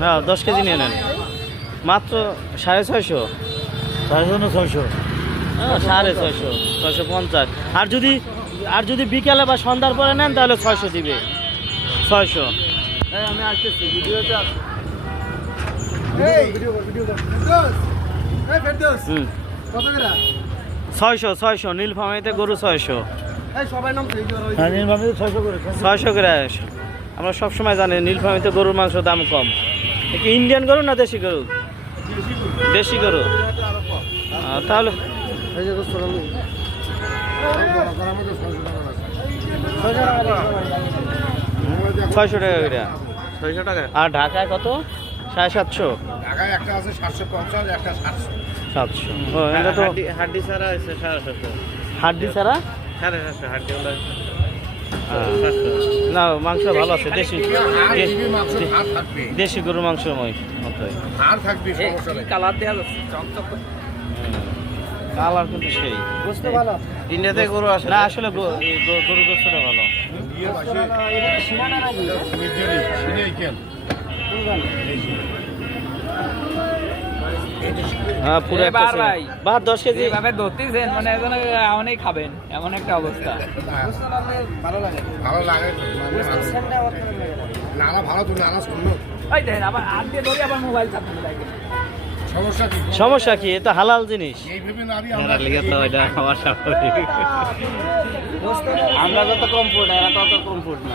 হ্যাঁ 10 কেজি নিয়ে নেন মাত্র 650 650 650 650 আর যদি বিকেলে বা সন্ধ্যার পরে নেন তাহলে 600 দিবে 600 আমি আসতেছি ভিডিওতে আসছি হুম 600 নীলফামারীতে গরু 600 হ্যাঁ নির্মাণে 600 করে 600 করে আমরা সবসময় জানি নীলফামারীতে গরুর মাংস দাম কম কি ইন্ডিয়ান গরু না দেশি গরু দেশি গরু তাহলে এই যে দোস্ত 600 টাকা করে 600 টাকা আর ঢাকায় কত 750 ঢাকায় একটা আছে 750 একটা 700 700 ও এটা তো হাড্ডি ছাড়া আছে 750 হাড্ডি ছাড়া 750 হাড্ডি হলো না মাংস ভালো আছে দেশি মাংস ভাত থাকবে দেশি গরুর মাংস মতোই আর থাকবে সমস্যা নেই কালার দেওয়া যাচ্ছে চকচক কালার কিন্তু সেই বুঝতে ভালো ইন্ডিয়াতে গরু আসে না আসলে গরু গোস্তটা ভালো হ্যাঁ পুরো একটা এবার ভাই। ভাত 10 কেজি যেভাবে ধরতেছেন মানে এখন এমনই খাবেন এমন একটা অবস্থা ভালো লাগে নানা ভালো তুমি নানা শুনলো ওই দেখেন আবার হাত দিয়ে ধরে আবার মোবাইল চাপতে লাগে সমস্যা কি এটা হালাল জিনিস এই ভেবে নারী আমরা যত কমফোর্ট এরা তত কমফোর্ট না